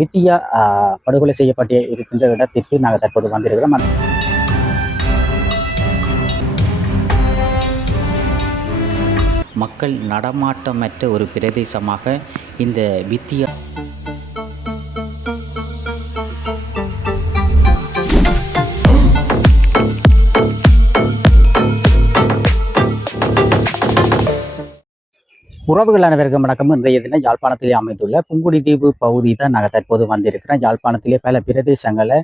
வித்தியா படுகொலை செய்யப்பட்டு இருக்கின்ற இடத்திற்கு நாங்கள் தற்போது வந்திருக்கிறோம். மக்கள் நடமாட்டமற்ற ஒரு பிரதேசமாக இந்த வித்தியா உறவுகள் அனைவருக்கும் வணக்கம். இன்றைய தினம் யாழ்ப்பாணத்திலே அமைந்துள்ள புங்குடுதீவு பகுதி தான் நாங்கள் தற்போது வந்திருக்கிறோம். யாழ்ப்பாணத்திலே பல பிரதேசங்களை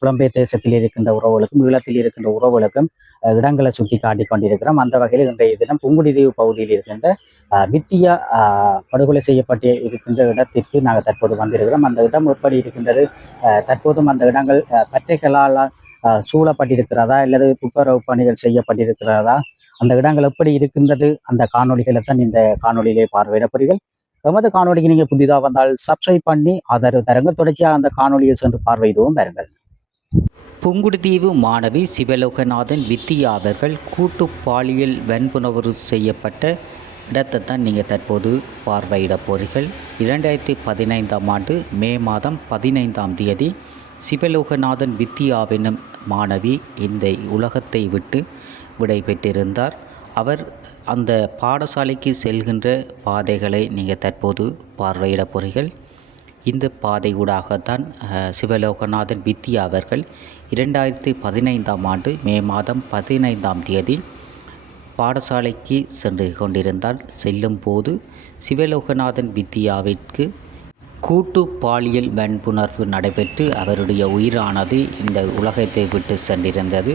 புலம்பெயர் தேசத்தில் இருக்கின்ற உறவுகளுக்கும் ஈழத்தில் இருக்கின்ற உறவுகளுக்கும் இடங்களை சுட்டி காட்டி கொண்டிருக்கிறோம். அந்த வகையில் இன்றைய தினம் புங்குடுதீவு பகுதியில் இருக்கின்ற வித்தியா படுகொலை செய்யப்பட்டு இருக்கின்ற இடத்திற்கு நாங்கள் தற்போது வந்திருக்கிறோம். அந்த இடம் எப்படி இருக்கின்றது, தற்போதும் அந்த இடங்கள் பற்றைகளால் சூழப்பட்டிருக்கிறதா அல்லது துப்புரவு பணிகள் செய்யப்பட்டிருக்கிறதா, அந்த இடங்கள் எப்படி இருக்கின்றது, அந்த காணொலிகளை தான் இந்த காணொலியிலே பார்வையிடப்படுங்கள். எமது காணொலிக்கு நீங்க புதிதாக வந்தால் சப்ஸ்கிரைப் பண்ணி ஆதரவு தருங்க. தொடர்ச்சியாக அந்த காணொலியை சென்று பார்வையிடுவோம் பாருங்கள். புங்குடுதீவு மாணவி சிவலோகநாதன் வித்தியா அவர்கள் கூட்டு பாலியல் வன்புணர்வு செய்யப்பட்ட இடத்தை தான் நீங்கள் தற்போது பார்வையிட போறீர்கள். 2015 ஆண்டு மே மாதம் 15ஆம் தேதி சிவலோகநாதன் வித்தியாவெனும் மாணவி இந்த உலகத்தை விட்டு விடை பெற்றிருந்தார். அவர் அந்த பாடசாலைக்கு செல்கின்ற பாதைகளை நீங்கள் தற்போது பார்வையிட போறீர்கள். இந்த பாதை ஊடாகத்தான் சிவலோகநாதன் வித்தியா அவர்கள் 2015ஆம் ஆண்டு மே மாதம் 15ஆம் தேதி பாடசாலைக்கு சென்று கொண்டிருந்தார். செல்லும் போது சிவலோகநாதன் வித்தியாவிற்கு கூட்டு பாலியல் வன்புணர்வு நடைபெற்று அவருடைய உயிரானது இந்த உலகத்தை விட்டு சென்றிருந்தது.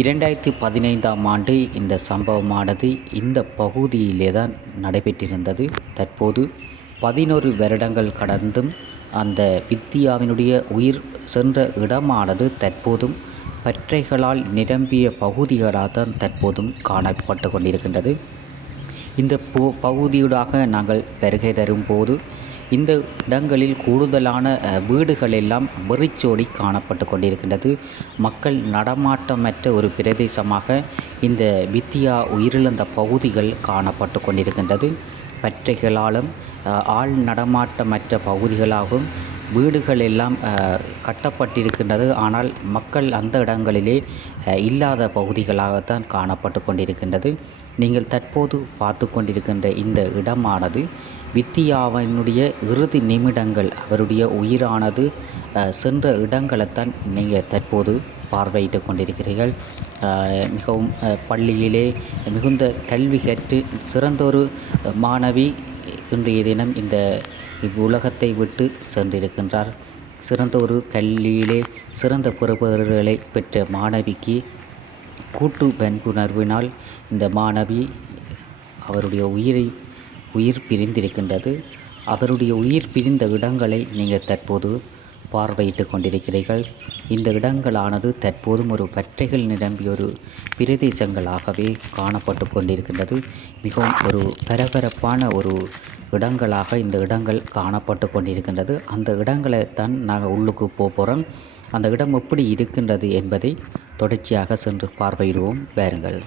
2015ஆம் ஆண்டு இந்த சம்பவமானது இந்த பகுதியிலே தான் நடைபெற்றிருந்தது. தற்போது 11 வருடங்கள் கடந்தும் அந்த வித்தியாவினுடைய உயிர் சென்ற இடமானது தற்போதும் பற்றைகளால் நிரம்பிய பகுதிகளாக தான் தற்போதும் காணப்பட்டு கொண்டிருக்கின்றது. இந்த பகுதியூடாக நாங்கள் வருகை தரும்போது இந்த இடங்களில் கூடுதலான வீடுகள் எல்லாம் வெறிச்சோடி காணப்பட்டு கொண்டிருக்கின்றது. மக்கள் நடமாட்டமற்ற ஒரு பிரதேசமாக இந்த வித்தியா உயிரிழந்த பகுதிகள் காணப்பட்டு கொண்டிருக்கின்றது. பற்றைகளாலும் ஆள் நடமாட்டமற்ற பகுதிகளாகவும் வீடுகள் எல்லாம் கட்டப்பட்டிருக்கின்றது. ஆனால் மக்கள் அந்த இடங்களிலே இல்லாத பகுதிகளாகத்தான் காணப்பட்டு கொண்டிருக்கின்றது. நீங்கள் தற்போது பார்த்து கொண்டிருக்கின்ற இந்த இடமானது வித்தியாவினுடைய இறுதி நிமிடங்கள், அவருடைய உயிரானது சென்ற இடங்களைத்தான் நீங்கள் தற்போது பார்வையிட்டு கொண்டிருக்கிறீர்கள். மிகவும் பள்ளியிலே மிகுந்த கல்வி கற்று சிறந்தொரு மாணவி இன்றைய தினம் இந்த உலகத்தை விட்டு சென்றிருக்கின்றார். சிறந்த ஒரு கல்வியிலே சிறந்த பெறுபவர்களை பெற்ற மாணவிக்கு கூட்டு வன்புணர்வினால் இந்த மாணவி அவருடைய உயிர் பிரிந்திருக்கின்றது. அவருடைய உயிர் பிரிந்த இடங்களை நீங்கள் தற்போது பார்வையிட்டு கொண்டிருக்கிறீர்கள். இந்த இடங்களானது தற்போதும் ஒரு பற்றைகள் நிரம்பிய ஒரு பிரதேசங்களாகவே காணப்பட்டு கொண்டிருக்கின்றது. மிகவும் ஒரு பரபரப்பான ஒரு இடங்களாக இந்த இடங்கள் காணப்பட்டு கொண்டிருக்கின்றது. அந்த இடங்களை தான் நாங்கள் உள்ளுக்கு போகிறோம். அந்த இடம் எப்படி இருக்கின்றது என்பதை தொடர்ச்சியாக சென்று பார்வையிடுவோம் பாருங்கள்.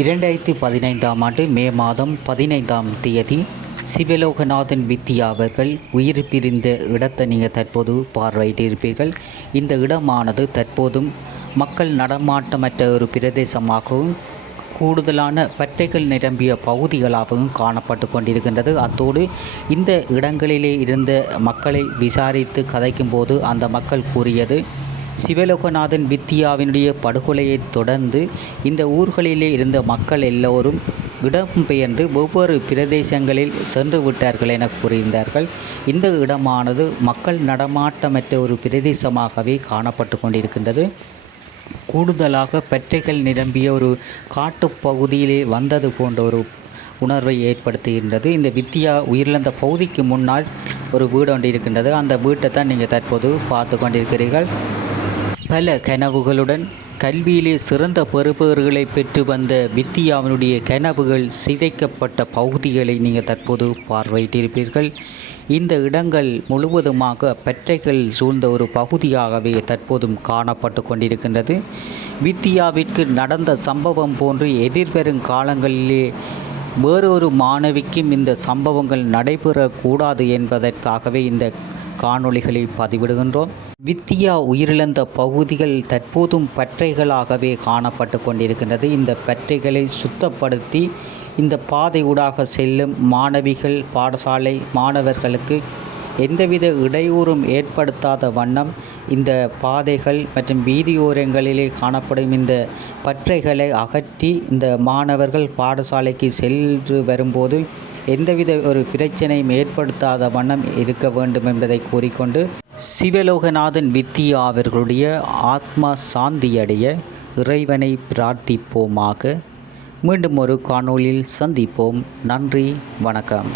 2015ஆம் ஆண்டு மே மாதம் 15ஆம் தேதி சிவலோகநாதன் வித்யா அவர்கள் உயிர் பிரிந்த இடத்தை நீங்கள் தற்போது பார்வையிட்டிருப்பீர்கள். இந்த இடமானது தற்போதும் மக்கள் நடமாட்டமற்ற ஒரு பிரதேசமாகவும் கூடுதலான பற்றைகள் நிரம்பிய பகுதிகளாகவும் காணப்பட்டு கொண்டிருக்கின்றது. அத்தோடு இந்த இடங்களிலே இருந்த மக்களை விசாரித்து கதைக்கும் போது அந்த மக்கள் கூறியது, சிவலோகநாதன் வித்யாவினுடைய படுகொலையை தொடர்ந்து இந்த ஊர்களிலே இருந்த மக்கள் எல்லோரும் இடம்பெயர்ந்து ஒவ்வொரு பிரதேசங்களில் சென்று விட்டார்கள் என கூறியிருந்தார்கள். இந்த இடமானது மக்கள் நடமாட்டமற்ற ஒரு பிரதேசமாகவே காணப்பட்டு கொண்டிருக்கின்றது. கூடுதலாக பற்றைகள் நிரம்பிய ஒரு காட்டுப்பகுதியிலே வந்தது போன்ற ஒரு உணர்வை ஏற்படுத்துகின்றது. இந்த வித்யா உயிரிழந்த பகுதிக்கு முன்னால் ஒரு வீடு ஒன்று இருக்கின்றது. அந்த வீட்டை தான் நீங்கள் தற்போது பார்த்து கொண்டிருக்கிறீர்கள். பல கனவுகளுடன் கல்வியிலே சிறந்த பெறுபவர்களை பெற்று வந்த வித்யாவினுடைய கனவுகள் சிதைக்கப்பட்ட பகுதிகளை நீங்கள் தற்போது பார்வையிட்டிருப்பீர்கள். இந்த இடங்கள் முழுவதுமாக பற்றைகள் சூழ்ந்த ஒரு பகுதியாகவே தற்போதும் காணப்பட்டு கொண்டிருக்கின்றது. வித்யாவிற்கு நடந்த சம்பவம் போன்று எதிர்வரும் காலங்களிலே வேறொரு மாணவிக்கும் இந்த சம்பவங்கள் நடைபெறக்கூடாது என்பதற்காகவே இந்த காணொளிகளை பதிவிடுகின்றோம். வித்யா உயிரிழந்த பகுதிகள் தற்போதும் பற்றைகளாகவே காணப்பட்டு கொண்டிருக்கின்றது. இந்த பற்றைகளை சுத்தப்படுத்தி இந்த பாதையூடாக செல்லும் மாணவிகள், பாடசாலை மாணவர்களுக்கு எந்தவித இடையூறும் ஏற்படுத்தாத வண்ணம் இந்த பாதைகள் மற்றும் வீதியோரங்களிலே காணப்படும் இந்த பற்றைகளை அகற்றி இந்த மாணவர்கள் பாடசாலைக்கு சென்று வரும்போது எந்தவித ஒரு பிரச்சனையும் ஏற்படுத்தாத வண்ணம் இருக்க வேண்டும் என்பதை கூறிக்கொண்டு, சிவலோகநாதன் வித்யா அவர்களுடைய ஆத்மா சாந்தியடைய இறைவனை பிரார்த்திப்போமாக. மீண்டும் ஒரு காணொளியில் சந்திப்போம். நன்றி, வணக்கம்.